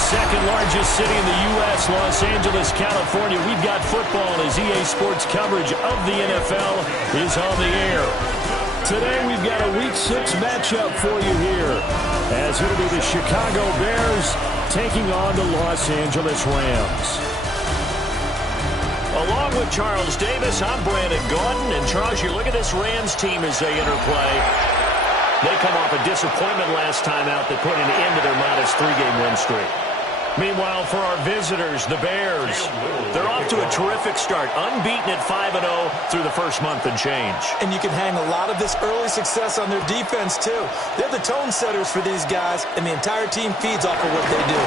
second largest city in the U.S., Los Angeles, California. We've got football as EA Sports coverage of the NFL is on the air. Today we've got a Week 6 matchup for you here, as it'll be the Chicago Bears taking on the Los Angeles Rams. Along with Charles Davis, I'm Brandon Gaudin. And Charles, you look at this Rams team as they interplay. They come off a disappointment last time out that put an end to their modest 3-game win streak. Meanwhile, for our visitors, the Bears, they're off to a terrific start, unbeaten at 5-0 through the first month and change. And you can hang a lot of this early success on their defense, too. They're the tone setters for these guys, and the entire team feeds off of what they do.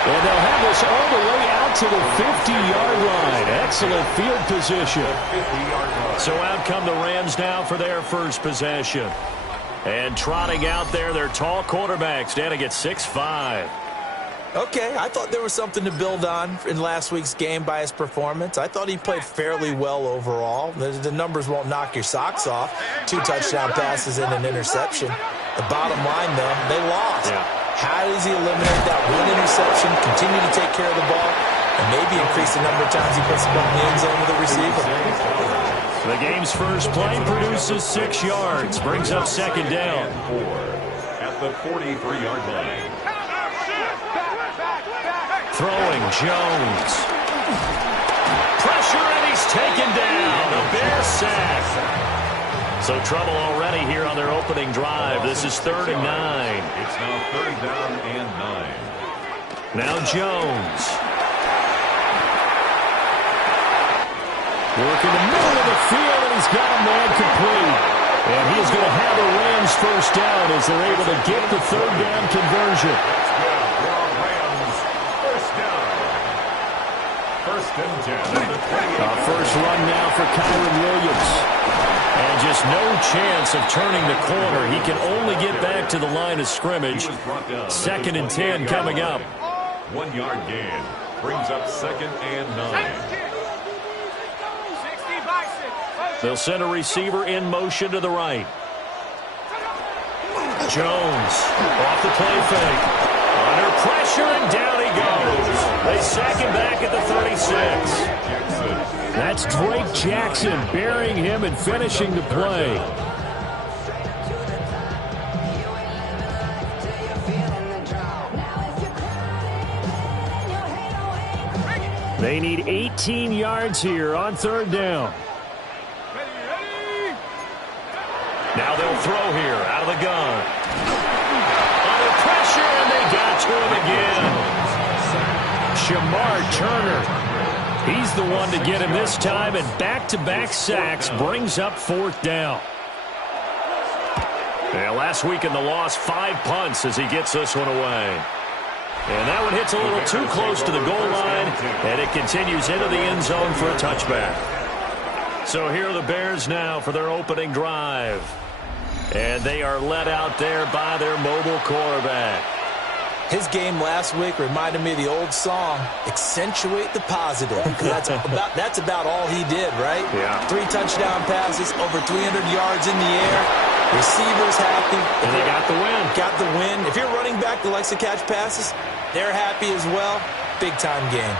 And they'll have this all the way out to the 50-yard line. Excellent field position. So out come the Rams now for their first possession. And trotting out there, their tall quarterbacks standing at 6'5". Okay, I thought there was something to build on in last week's game by his performance. I thought he played fairly well overall. The numbers won't knock your socks off. 2 touchdown passes and an interception. The bottom line, though, they lost. Yeah. How does he eliminate that one interception, continue to take care of the ball, and maybe increase the number of times he puts the ball in the end zone with a receiver? The game's first play produces 6 yards, brings up second down. At the 43-yard line. Throwing Jones. Pressure, and he's taken down. The Bears sack. So trouble already here on their opening drive. This is 3rd and 9. It's now 3rd down and 9. Now Jones. Working the middle of the field, and he's got a man complete. And he's going to have the Rams first down as they're able to get the 3rd down conversion. First and 10. First run now for Kyron Williams. And just no chance of turning the corner. He can only get back to the line of scrimmage. 2nd and 10 coming up. 1-yard gain. Brings up 2nd and 9. They'll send a receiver in motion to the right. Jones off the play fake. Under pressure, and down he goes. They sack him back at the 36. That's Drake Jackson burying him and finishing the play. They need 18 yards here on 3rd down. Now they'll throw here out of the gun. Under pressure, and they got to him again. Shamar Turner. He's the one to get him this time, and back-to-back sacks brings up 4th down. Yeah, last week in the loss, 5 punts as he gets this one away. And that one hits a little too close to the goal line, and it continues into the end zone for a touchback. So here are the Bears now for their opening drive. And they are led out there by their mobile quarterback. His game last week reminded me of the old song, Accentuate the Positive. That's about all he did, right? Yeah. 3 touchdown passes, over 300 yards in the air. Receivers happy. And they got the win. Got the win. If you're running back that likes to catch passes, they're happy as well. Big-time game.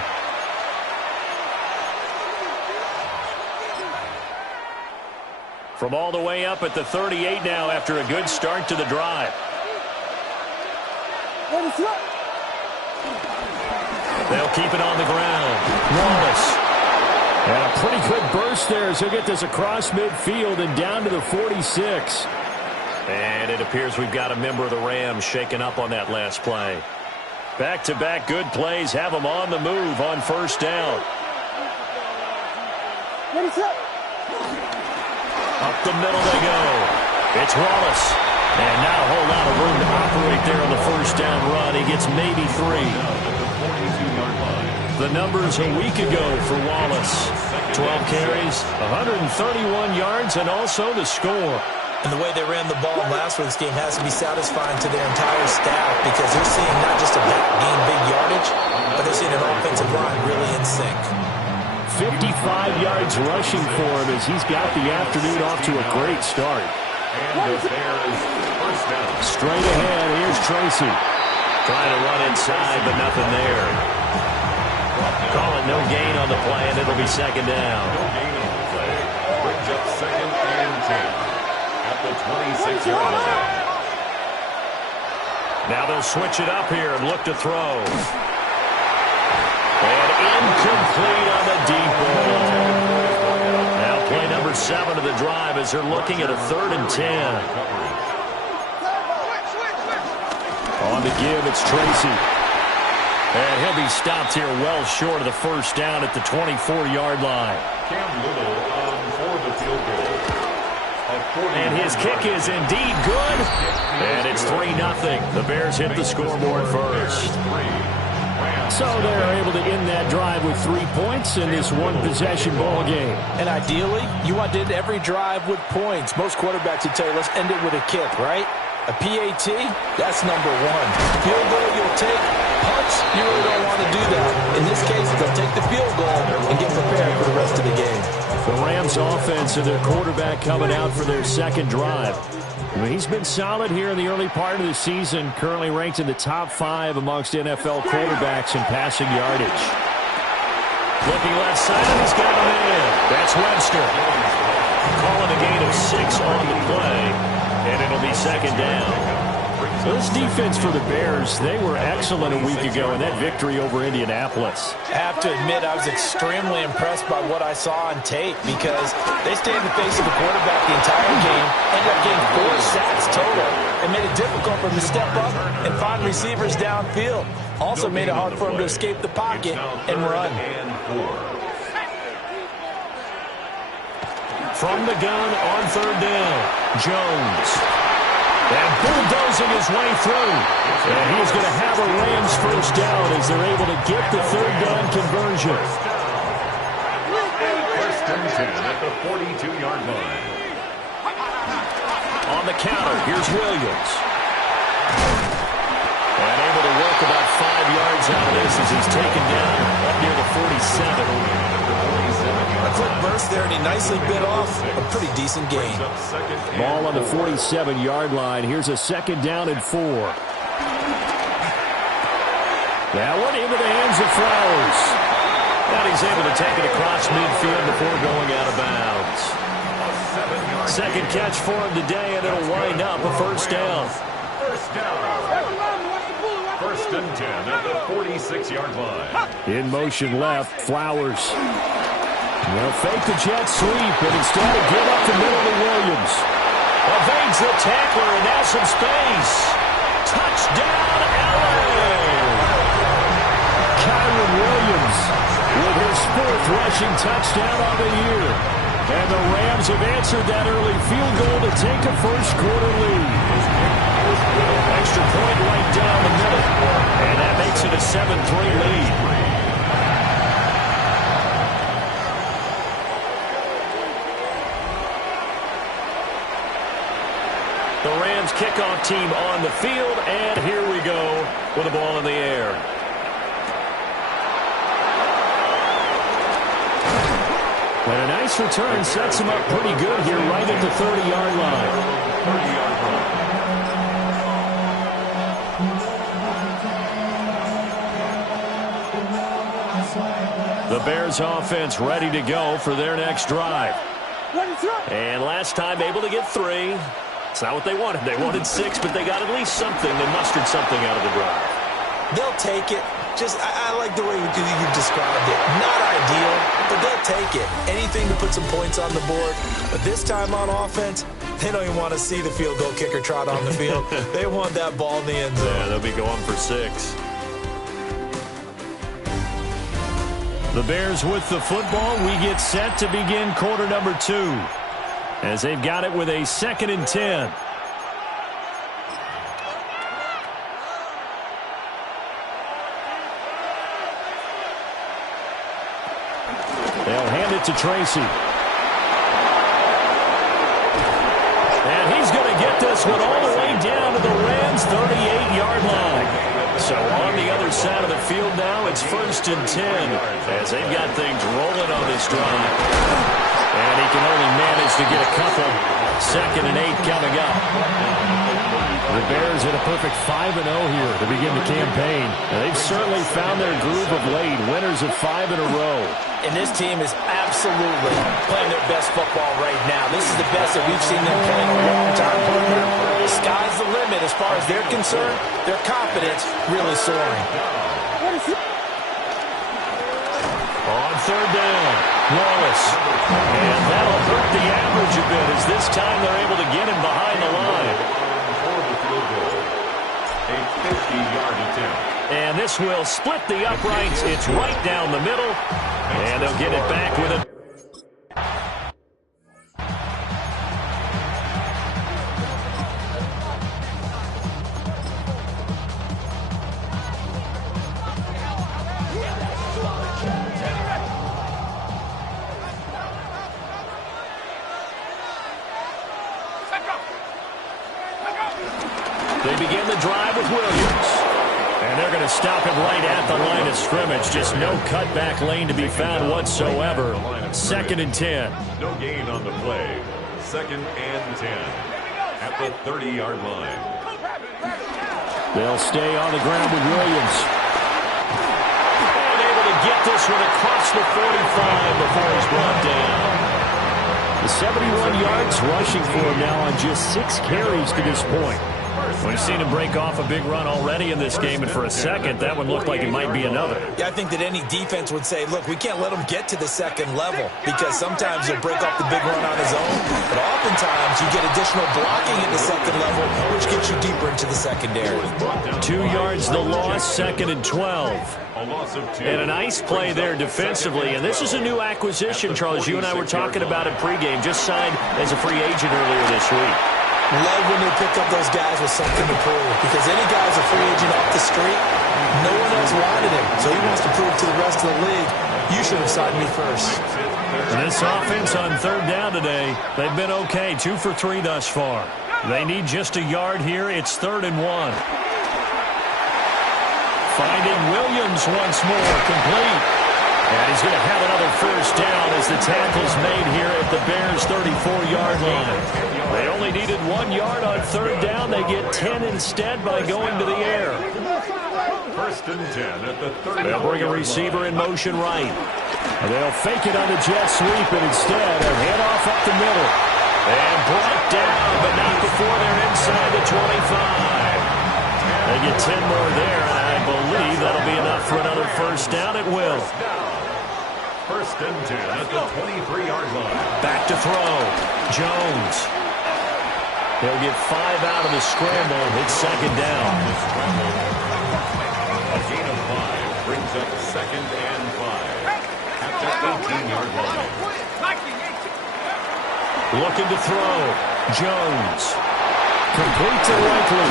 From all the way up at the 38 now after a good start to the drive. They'll keep it on the ground. Wallace. And a pretty good burst there as he'll get this across midfield and down to the 46. And it appears we've got a member of the Rams shaken up on that last play. Back-to-back good plays have them on the move on 1st down. Up the middle they go. It's Wallace. And not a whole lot of room to operate there on the 1st down run. He gets maybe 3. The numbers a week ago for Wallace. 12 carries, 131 yards, and also the score. And the way they ran the ball in last week's game has to be satisfying to their entire staff because they're seeing not just a back gain big yardage, but they're seeing an offensive line really in sync. 55 yards rushing for him as he's got the afternoon off to a great start. And the Bears first down. Straight ahead, here's Tracy. Trying to run inside, but nothing there. Call it no gain on the play, and it'll be second down. No gain on the play. Brings up second and 10 at the 26-yard line. Now they'll switch it up here and look to throw. And incomplete on the deep ball. Now play number 7 of the drive as they're looking at a 3rd and 10. On the give, it's Tracy. And he'll be stopped here well short of the first down at the 24-yard line. Cam Little for the field goal. And his kick is indeed good. And it's 3-0. The Bears hit the scoreboard first. So they're able to end that drive with 3 points in this one-possession ball game. And ideally, you want to end every drive with points. Most quarterbacks would tell you, let's end it with a kick, right? A PAT, that's number 1. Field goal you'll take, punch, you really don't want to do that. In this case, they'll take the field goal and get prepared for the rest of the game. The Rams offense and their quarterback coming out for their second drive. I mean, he's been solid here in the early part of the season, currently ranked in the top 5 amongst NFL quarterbacks in passing yardage. Looking left side, he's got him in. That's Webster. Calling a gain of 6 on the play. And it'll be second down. So this defense for the Bears, they were excellent a week ago in that victory over Indianapolis. I have to admit, I was extremely impressed by what I saw on tape because they stayed in the face of the quarterback the entire game, ended up getting 4 sacks total, and made it difficult for him to step up and find receivers downfield. Also made it hard for him to escape the pocket and run. From the gun on 3rd down, Jones. And bulldozing his way through. And he's going to have a Rams first down as they're able to get the 3rd down conversion. First and 10 at the 42-yard line. On the counter, here's Williams. And able to work about 5 yards out of this as he's taken down up near the 47. A quick burst there, and he nicely bit off a pretty decent gain. Ball on the 47-yard line. Here's a second down and 4. That one into the hands of Flowers. And he's able to take it across midfield before going out of bounds. Second catch for him today, and it'll wind up a first down. First and 10 at the 46-yard line. In motion left, Flowers. They'll fake the jet sweep, and instead of give up the middle to Williams. Evades the tackler, and now some space. Touchdown, LA! Kyron Williams with his 4th rushing touchdown on the year. And the Rams have answered that early field goal to take a first-quarter lead. Extra point right down the middle, and that makes it a 7-3 lead. The Rams kickoff team on the field, and here we go with the ball in the air. And a nice return sets him up pretty good here right at the 30-yard line. The Bears offense ready to go for their next drive. And last time able to get 3. It's not what they wanted. They wanted 6, but they got at least something. They mustered something out of the drive. They'll take it. I like the way you described it. Not ideal, but they'll take it. Anything to put some points on the board. But this time on offense, they don't even want to see the field goal kicker trot on the field. They want that ball in the end zone. Yeah, they'll be going for 6. The Bears with the football. We get set to begin quarter number 2. As they've got it with a 2nd and 10. They'll hand it to Tracy. And he's going to get this one all the way down to the Rams' 38-yard line. So on the other side of the field now, it's 1st and 10 as they've got things rolling on this drive. And he can only manage to get a couple. 2nd and 8 coming up. The Bears in a perfect 5-0 here to begin the campaign. And they've certainly found their groove of late. Winners of 5 in a row. And this team is absolutely playing their best football right now. This is the best that we've seen them play in a long time. The sky's the limit as far as they're concerned. Their confidence really soaring. On 3rd down, Wallace. And that'll hurt the average a bit as this time they're able to get him behind the line. A 50-yard attempt. And this will split the uprights. It's right down the middle. And they'll get it back with it. They begin the drive with Williams. And they're going to stop him right at the line of scrimmage. Just no cutback lane to be found whatsoever. 2nd and 10. No gain on the play. 2nd and 10. At the 30-yard line. They'll stay on the ground with Williams. And able to get this one across the 45 before he's brought down. The 71 yards rushing for him now on just 6 carries to this point. We've seen him break off a big run already in this game, and for a second, that one looked like it might be another. Yeah, I think that any defense would say, look, we can't let him get to the 2nd level because sometimes he'll break off the big run on his own, but oftentimes you get additional blocking at the 2nd level, which gets you deeper into the secondary. 2 yards the loss, 2nd and 12. And a nice play there defensively, and this is a new acquisition, Charles. You and I were talking about it pregame, just signed as a free agent earlier this week. Love when they pick up those guys with something to prove because any guy's a free agent off the street, no one else wanted him. So he wants to prove to the rest of the league, you should have signed me first. And this offense on 3rd down today, they've been okay, 2 for 3 thus far. They need just a yard here. It's 3rd and 1. Finding Williams once more, complete. And he's going to have another 1st down as the tackle's made here at the Bears' 34-yard line. They only needed 1 yard on 3rd down. They get 10 instead by going to the air. 1st and 10 at the 30. They'll bring a receiver in motion right. They'll fake it on the jet sweep, and instead a handoff up the middle. And brought down, but not before they're inside the 25. They get 10 more there, and I believe that'll be enough for another 1st down. It will. 1st and 10 at the 23-yard line. Back to throw. Jones. They'll get 5 out of the scramble. It's 2nd down. A gain of 5 brings up 2nd and 5 at the 18-yard line. Looking to throw. Jones. Complete to Likely.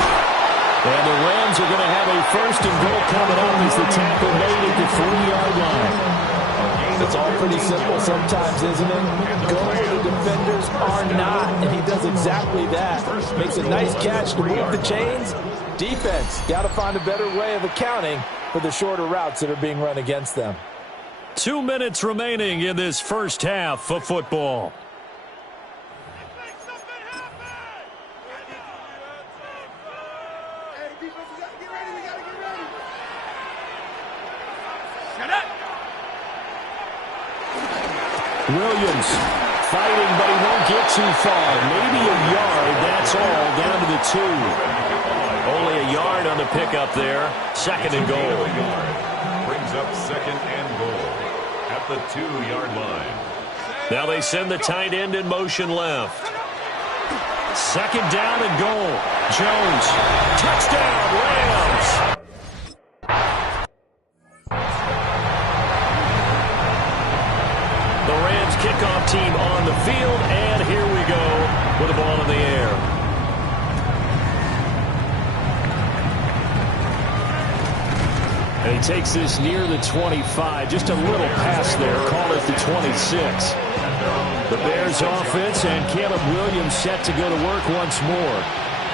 And the Rams are going to have a 1st and goal coming up as the tackle made at the 3-yard line. It's all pretty simple sometimes, isn't it? Go where the defenders are not, and he does exactly that. Makes a nice catch to move the chains. Defense, got to find a better way of accounting for the shorter routes that are being run against them. 2 minutes remaining in this 1st half of football. Williams fighting, but he won't get too far. Maybe a yard, that's all, down to the 2. Only a yard on the pickup there. 2nd and goal. Brings up 2nd and goal at the 2-yard line. Now they send the tight end in motion left. 2nd down and goal. Jones. Touchdown, Rams. The Rams kickoff team on the field, and here we go with the ball in the air. And he takes this near the 25, just a little pass there, call it the 26. The Bears offense and Caleb Williams set to go to work once more.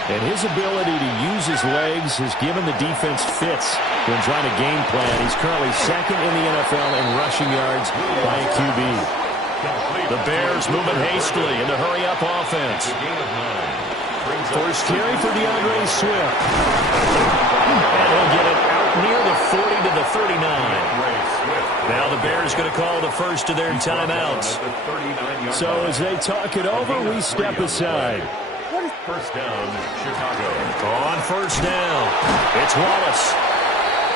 And his ability to use his legs has given the defense fits when trying to game plan. He's currently 2nd in the NFL in rushing yards by a QB. The The Bears moving hastily in the hurry-up offense. First carry for DeAndre Swift. And he'll get it out near the 40 to the 39. Now the Bears going to call the first of their timeouts. So as they talk it over, we step aside. First down, Chicago. On first down, it's Wallace.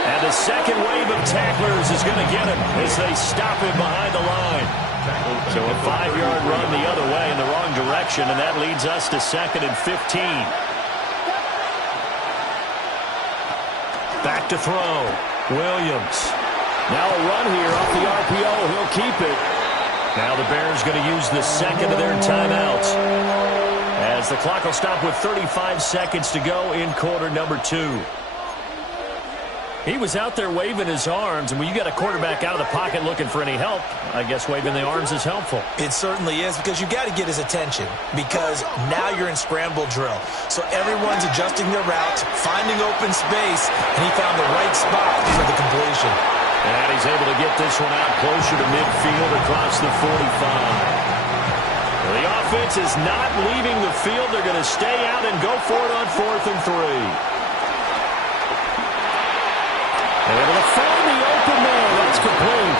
And the second wave of tacklers is going to get him as they stop him behind the line. So a 5-yard run the other way in the wrong direction, and that leads us to 2nd and 15. Back to throw. Williams. Now a run here off the RPO. He'll keep it. Now the Bears going to use the second of their timeouts, as the clock will stop with 35 seconds to go in quarter number 2. He was out there waving his arms, and when you got a quarterback out of the pocket looking for any help, I guess waving the arms is helpful. It certainly is, because you got to get his attention, because now you're in scramble drill. So everyone's adjusting their routes, finding open space, and he found the right spot for the completion. And he's able to get this one out closer to midfield across the 45. The offense is not leaving the field. They're going to stay out and go for it on 4th and 3. Able to find the open man. That's complete.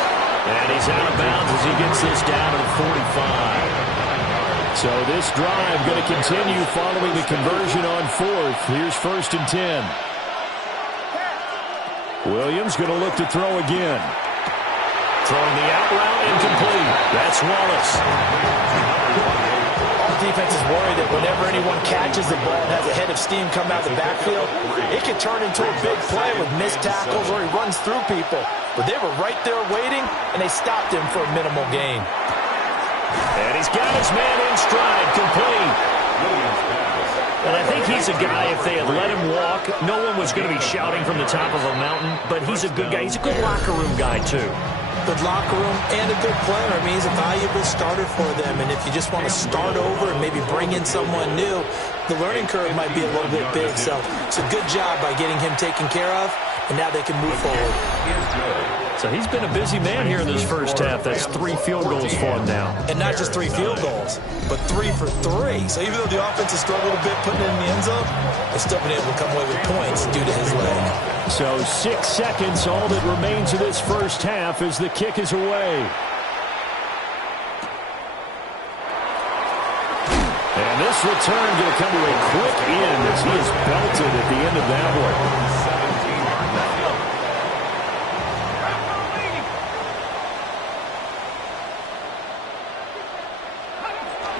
And he's out of bounds as he gets this down to the 45. So this drive going to continue following the conversion on 4th. Here's 1st and 10. Williams going to look to throw again. Throwing the out route, incomplete. That's Wallace. Defense is worried that whenever anyone catches the ball and has a head of steam come out of the backfield, it can turn into a big play with missed tackles or he runs through people. But they were right there waiting, and they stopped him for a minimal gain. And he's got his man in stride, complete. And I think he's a guy, if they had let him walk, no one was going to be shouting from the top of a mountain. But he's a good guy. He's a good locker room guy, too. Good locker room and a good player. I mean, he's a valuable starter for them. And if you just want to start over and maybe bring in someone new, the learning curve might be a little bit big. So it's a good job by getting him taken care of, and now they can move forward. So he's been a busy man here in this first half. That's 3 field goals for him now. And not just 3 field goals, but 3 for 3. So even though the offense has struggled a bit putting it in the end zone, they've still been able to come away with points due to his leg. So 6 seconds, all that remains of this first half as the kick is away. And this return going to come to a quick end as he is belted at the end of that one.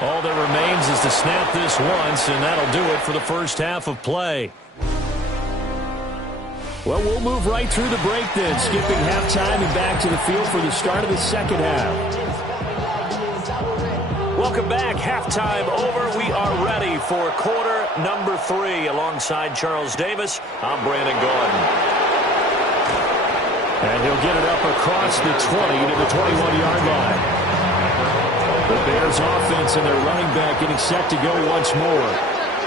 All that remains is to snap this once, and that'll do it for the first half of play. Well, we'll move right through the break then, skipping halftime and back to the field for the start of the second half. Welcome back. Halftime over. We are ready for quarter number 3. Alongside Charles Davis, I'm Brandon Gordon. And he'll get it up across the 20 to the 21-yard line. The Bears offense and their running back getting set to go once more.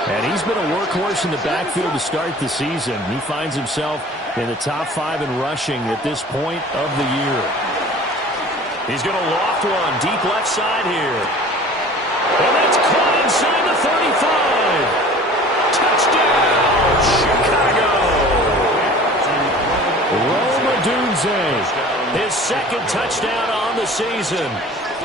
And he's been a workhorse in the backfield to start the season. He finds himself in the top 5 in rushing at this point of the year. He's going to loft one deep left side here. And that's caught inside the 35. Touchdown, Chicago. Rome Odunze, his second touchdown on the season.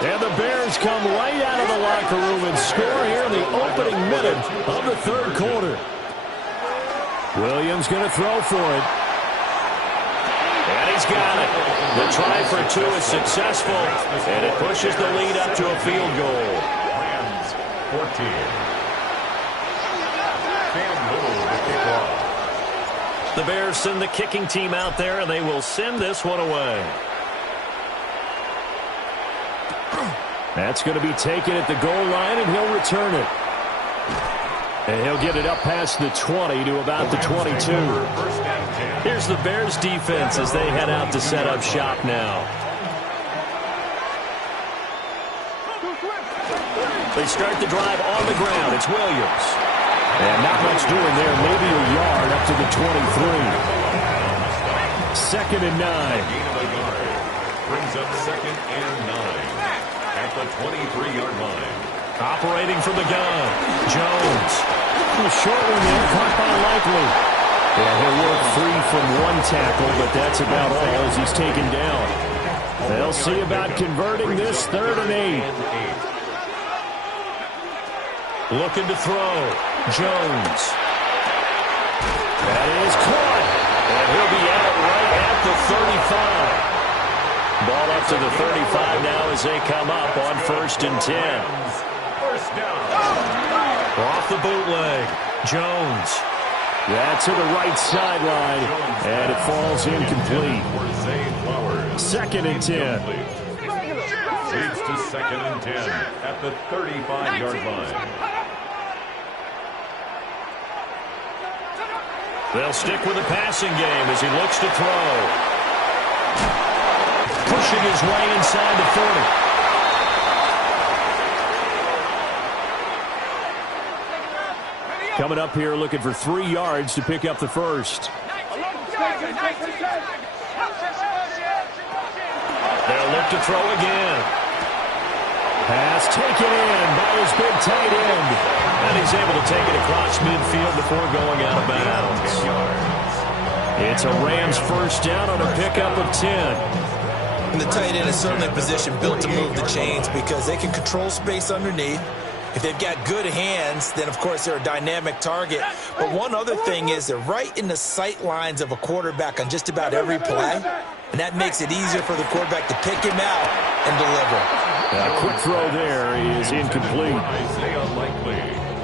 And the Bears come right out of the locker room and score here in the opening minute of the third quarter. Williams going to throw for it. And he's got it. The try for 2 is successful, and it pushes the lead up to a field goal. Rams 14. Cam Little to kick off. The Bears send the kicking team out there, and they will send this one away. That's going to be taken at the goal line, and he'll return it. And he'll get it up past the 20 to about the 22. Here's the Bears defense as they head out to set up shop now. They start the drive on the ground. It's Williams. And not much doing there. Maybe a yard up to the 23. 2nd and 9. Brings up 2nd and 9. At the 23-yard line. Operating from the gun, Jones. A short one there, caught by Likely. Yeah, he'll work free from one tackle, but that's about all as he's taken down. They'll see about converting this 3rd and 8. Looking to throw, Jones. That is caught. And he'll be out right at the 35. Ball up to the 35 now as they come up on 1st and 10. First down. Off the bootleg, Jones. That's to the right sideline, and it falls incomplete. 2nd and 10. Leads to 2nd and 10 at the 35-yard line. They'll stick with the passing game as he looks to throw. Pushing his way inside the 40. Coming up here looking for 3 yards to pick up the first. They'll look to throw again. Pass taken in by his big tight end. And he's able to take it across midfield before going out of bounds. It's a Rams first down on a pickup of 10. And the tight end is certainly a position built to move the chains because they can control space underneath. If they've got good hands, then, of course, they're a dynamic target. But one other thing is they're right in the sight lines of a quarterback on just about every play, and that makes it easier for the quarterback to pick him out and deliver. A quick throw there is incomplete.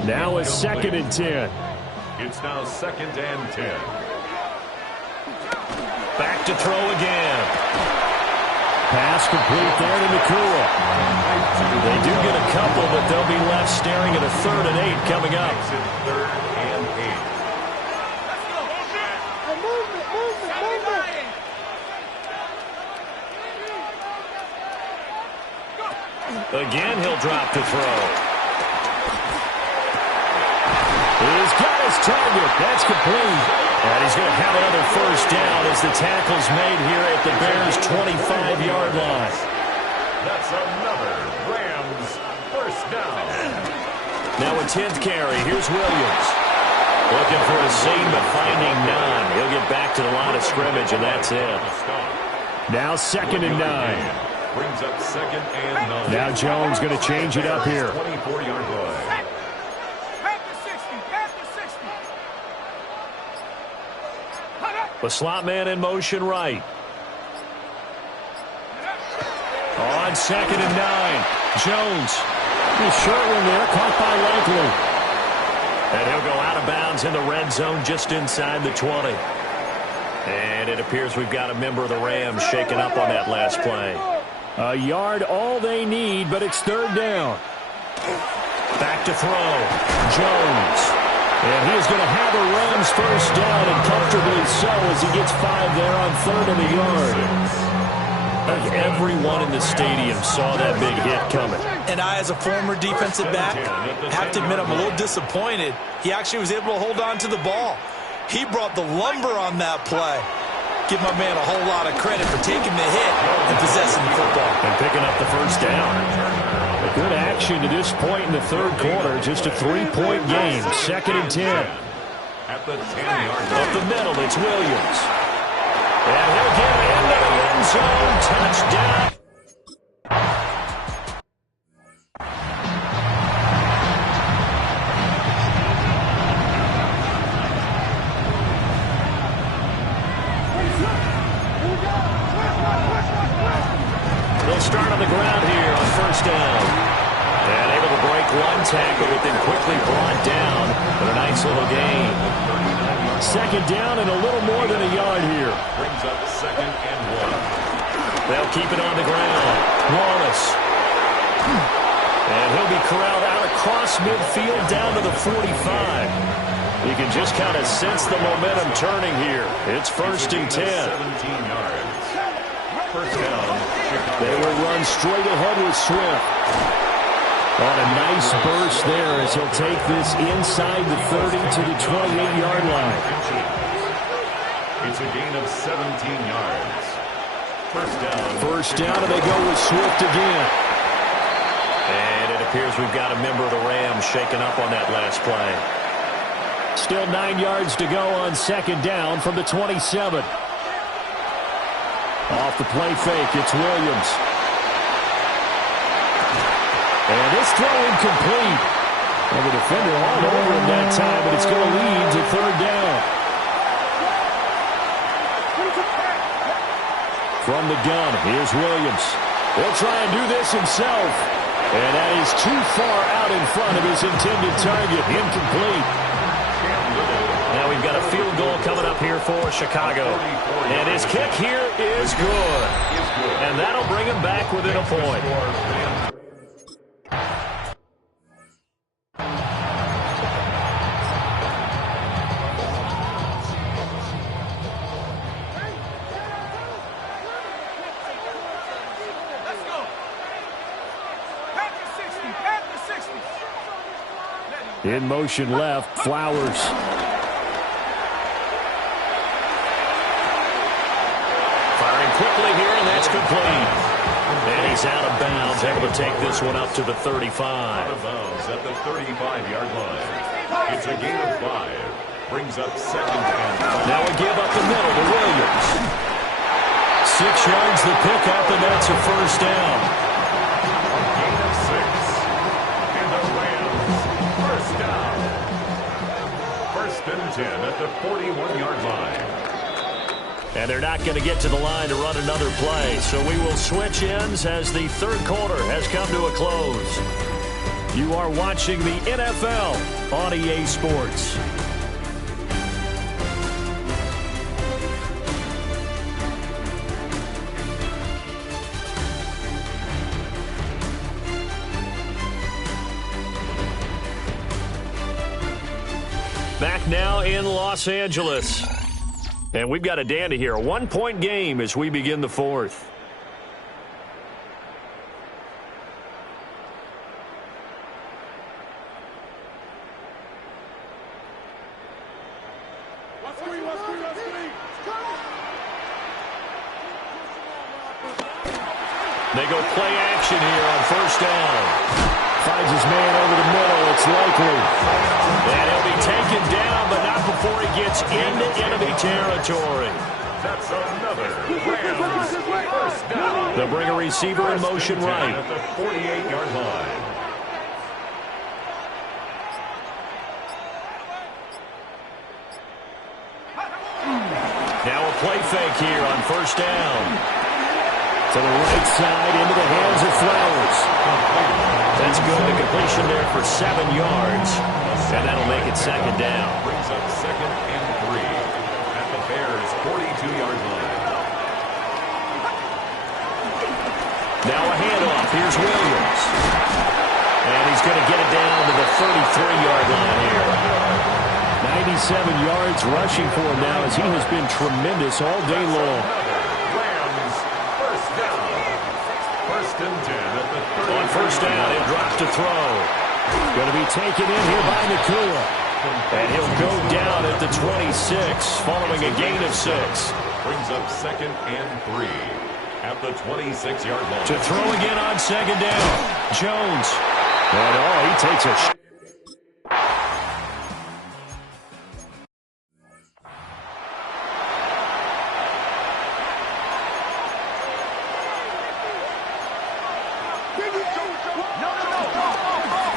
Now a 2nd and 10. It's now 2nd and 10. Back to throw again. Pass complete there to Nakua. They do get a couple, but they'll be left staring at a 3rd and 8 coming up. 3rd and 8. Again, he'll drop to throw. He's got his target. That's complete. And he's going to have another first down as the tackle's made here at the Bears' 25-yard line. That's another Rams first down. Now a 10th carry. Here's Williams. Looking for a seam, but finding none. He'll get back to the line of scrimmage, and that's it. Now 2nd and 9. Brings up 2nd and 9. Now Jones going to change it up here. 24-yard line. The slot man in motion right. On 2nd and 9. Jones. A short one there, caught by Likely. And he'll go out of bounds in the red zone just inside the 20. And it appears we've got a member of the Rams shaken up on that last play. A yard all they need, but it's 3rd down. Back to throw. Jones. And he is going to have a Rams first down, and comfortably so as he gets 5 there on 3rd and a yard. I think everyone in the stadium saw that big hit coming. And I, as a former defensive back, have to admit I'm a little disappointed. He actually was able to hold on to the ball. He brought the lumber on that play. Give my man a whole lot of credit for taking the hit and possessing the football. And picking up the first down. A good action to this point in the 3rd quarter. Just a 3-point game. 2nd and 10. At the 10-yard line. Up the middle, it's Williams. And he'll get into the end zone. Touchdown. They'll start on the ground here on first down. And able to break one tackle, but then quickly brought down for a nice little gain. 2nd down and a little more than a yard here. Brings up 2nd and 1. They'll keep it on the ground. Wallace. And he'll be corralled out across midfield down to the 45. You can just kind of sense the momentum turning here. It's 1st and 10. 17 yards. First down. They will run straight ahead with Swift. On a nice burst there as he'll take this inside the 30 to the 28-yard line. It's a gain of 17 yards. First down. First down, and they go with Swift again. appears we've got a member of the Rams shaken up on that last play. Still 9 yards to go on second down from the 27. Off the play fake, it's Williams. And this throw incomplete. And the defender all over him that time, but it's going to lead to third down. From the gun, here's Williams. He'll try and do this himself. And that is too far out in front of his intended target. Incomplete. Now we've got a field goal coming up here for Chicago. And his kick here is good. And that'll bring him back within a point. In motion left, Flowers. Firing quickly here, and that's complete. And he's out of bounds, able to take this one up to the 35. Out of bounds at the 35-yard line. It's a gain of 5. Brings up second and 5. Now a give up the middle to Williams. 6 yards the pickup, and that's a first down. A gain of 6. And the Rams, first down. First and 10 at the 41-yard line. And they're not going to get to the line to run another play, so we will switch ends as the third quarter has come to a close. You are watching the NFL on EA Sports. Back now in Los Angeles. And we've got a dandy here. A 1-point game as we begin the fourth. They go play action here on first down. Finds his man over the middle. It's likely. And he'll be taken down, but not before he gets into enemy territory. That's another Rams first down. They'll bring a receiver in motion right. At the 48-yard line. Now a play fake here on first down. To the right side, into the hands of Flowers. That's good. The completion there for 7 yards. And that'll make it second down. Brings up second and 3 at the Bears' 42-yard line. Now a handoff. Here's Williams. And he's going to get it down to the 33-yard line here. 97 yards rushing for him now as he has been tremendous all day long. Rams first down. First and 10 at the 30. On first down, he'll drop to throw. Going to be taken in here by Nakua. And he'll go down at the 26 following a gain of 6. Brings up second and 3 at the 26-yard line. To throw again on second down. Jones. And he takes a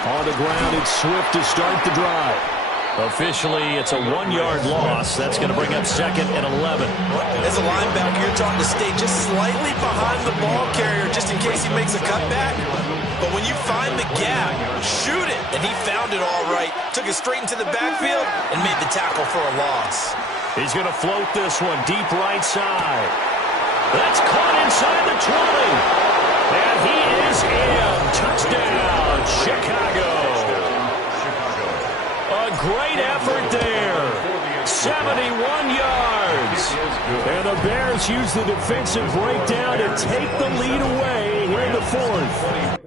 on the ground. It's Swift to start the drive. Officially, it's a 1-yard loss. That's going to bring up second and 11. As a linebacker, you're taught to stay just slightly behind the ball carrier just in case he makes a cutback. But when you find the gap, shoot it. And he found it all right. Took it straight into the backfield and made the tackle for a loss. He's going to float this one deep right side. That's caught inside the 20. And he is in. Touchdown, Chicago. A great effort there. 71 yards. And the Bears use the defensive breakdown to take the lead away here in the fourth.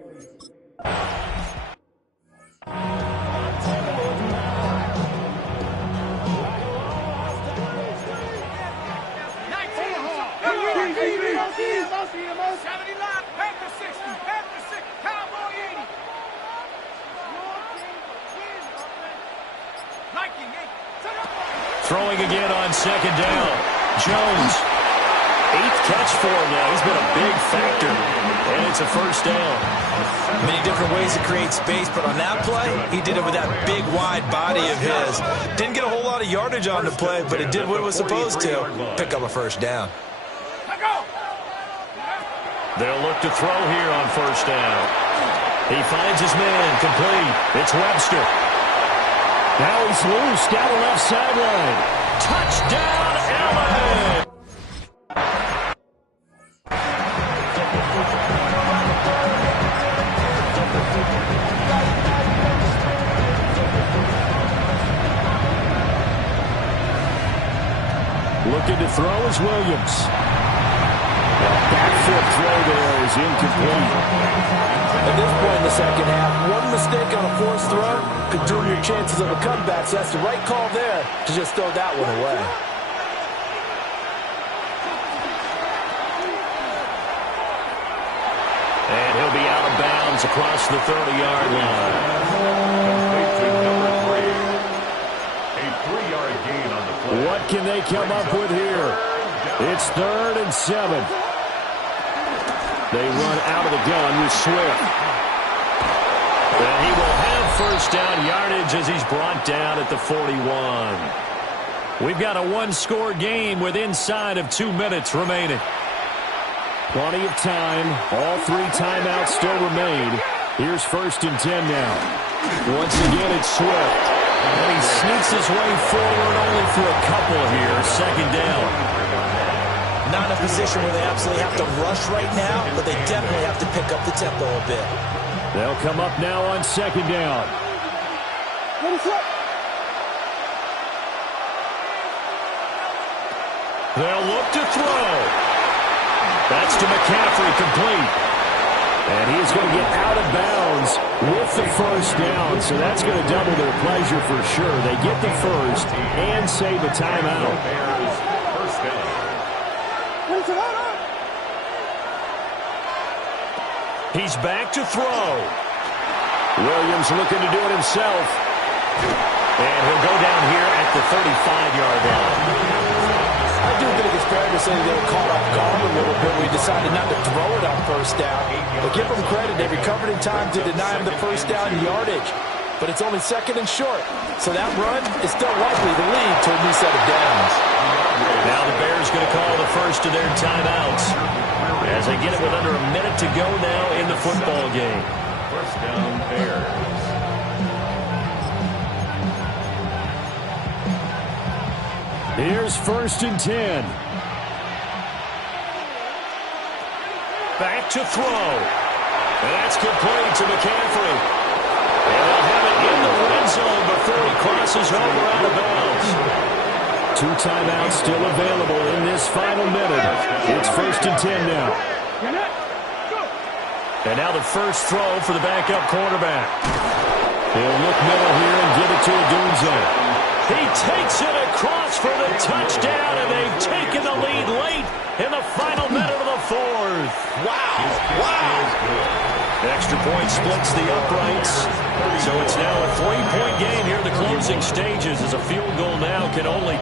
Throwing again on second down. Jones. 8th catch for him now. He's been a big factor. And it's a first down. Many different ways to create space, but on that play, he did it with that big, wide body of his. Didn't get a whole lot of yardage on the play, but it did what it was supposed to. Pick up a first down. They'll look to throw here on first down. He finds his man complete. It's Webster. Now he's loose down the left sideline. Touchdown, Allen! Looking to throw is Williams. Back foot throw there is incomplete. At this point in the second half, one mistake on a forced throw could doom your chances of a comeback. So that's the right call there to just throw that one away. And he'll be out of bounds across the 30-yard line. Complete to number 3. A 3-yard gain on the play. What can they come up with here? It's 3rd and 7. They run out of the gun with Swift. And he will have first down yardage as he's brought down at the 41. We've got a one-score game with inside of 2 minutes remaining. Plenty of time. All 3 timeouts still remain. Here's 1st and 10 now. Once again, it's Swift. And he sneaks his way forward only for a couple here. 2nd down. Not in a position where they absolutely have to rush right now, but they definitely have to pick up the tempo a bit. They'll come up now on 2nd down. They'll look to throw. That's to McCaffrey, complete. And he's going to get out of bounds with the first down, so that's going to double their pleasure for sure. They get the first and save a timeout. First down. He's back to throw. Williams looking to do it himself. And he'll go down here at the 35-yard line. I do think it's fair to say they were caught off guard a little bit when he decided not to throw it on first down. But give them credit. They recovered in time to deny him the first down yardage. But it's only 2nd and short. So that run is still likely to lead to a new set of downs. Now the Bears going to call the first of their timeouts as they get it with under a minute to go now in the football game. First down, Bears. Here's 1st and 10. Back to throw. And that's complete to McCaffrey. And they'll have it in the red zone before he crosses over out of bounds. 2 timeouts still available in this final minute. It's 1st and 10 now. And now the first throw for the backup quarterback. He'll look middle here and give it to Odunze. He takes it across for the touchdown, and they've taken the lead late in the final minute of the 4th. Wow. Extra point splits the uprights. So it's now a 3-point game here in the closing stages as a field goal now can only...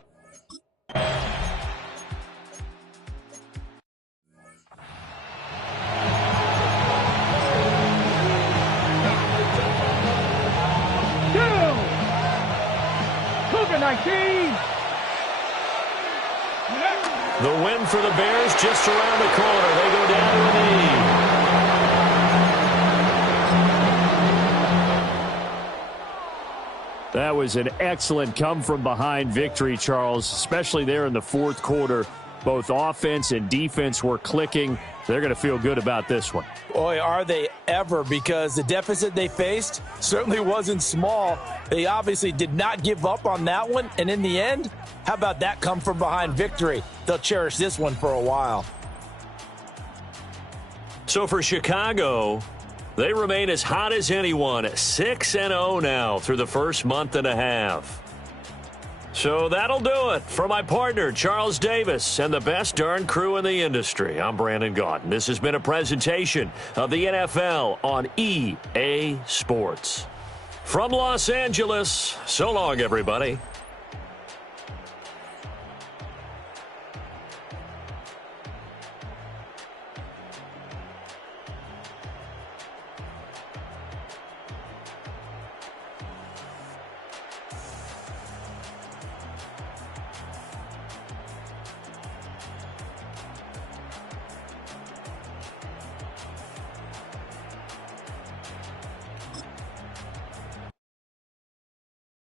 The win for the Bears just around the corner. They go down to a knee. That was an excellent come-from-behind victory, Charles, especially there in the 4th quarter. Both offense and defense were clicking. They're going to feel good about this one. Boy, are they ever, because the deficit they faced certainly wasn't small. They obviously did not give up on that one, and in the end, how about that come-from-behind victory? They'll cherish this one for a while. So for Chicago, they remain as hot as anyone, 6-0 now through the first month and a half. So that'll do it. For my partner, Charles Davis, and the best darn crew in the industry, I'm Brandon Gaudin. This has been a presentation of the NFL on EA Sports. From Los Angeles, so long, everybody.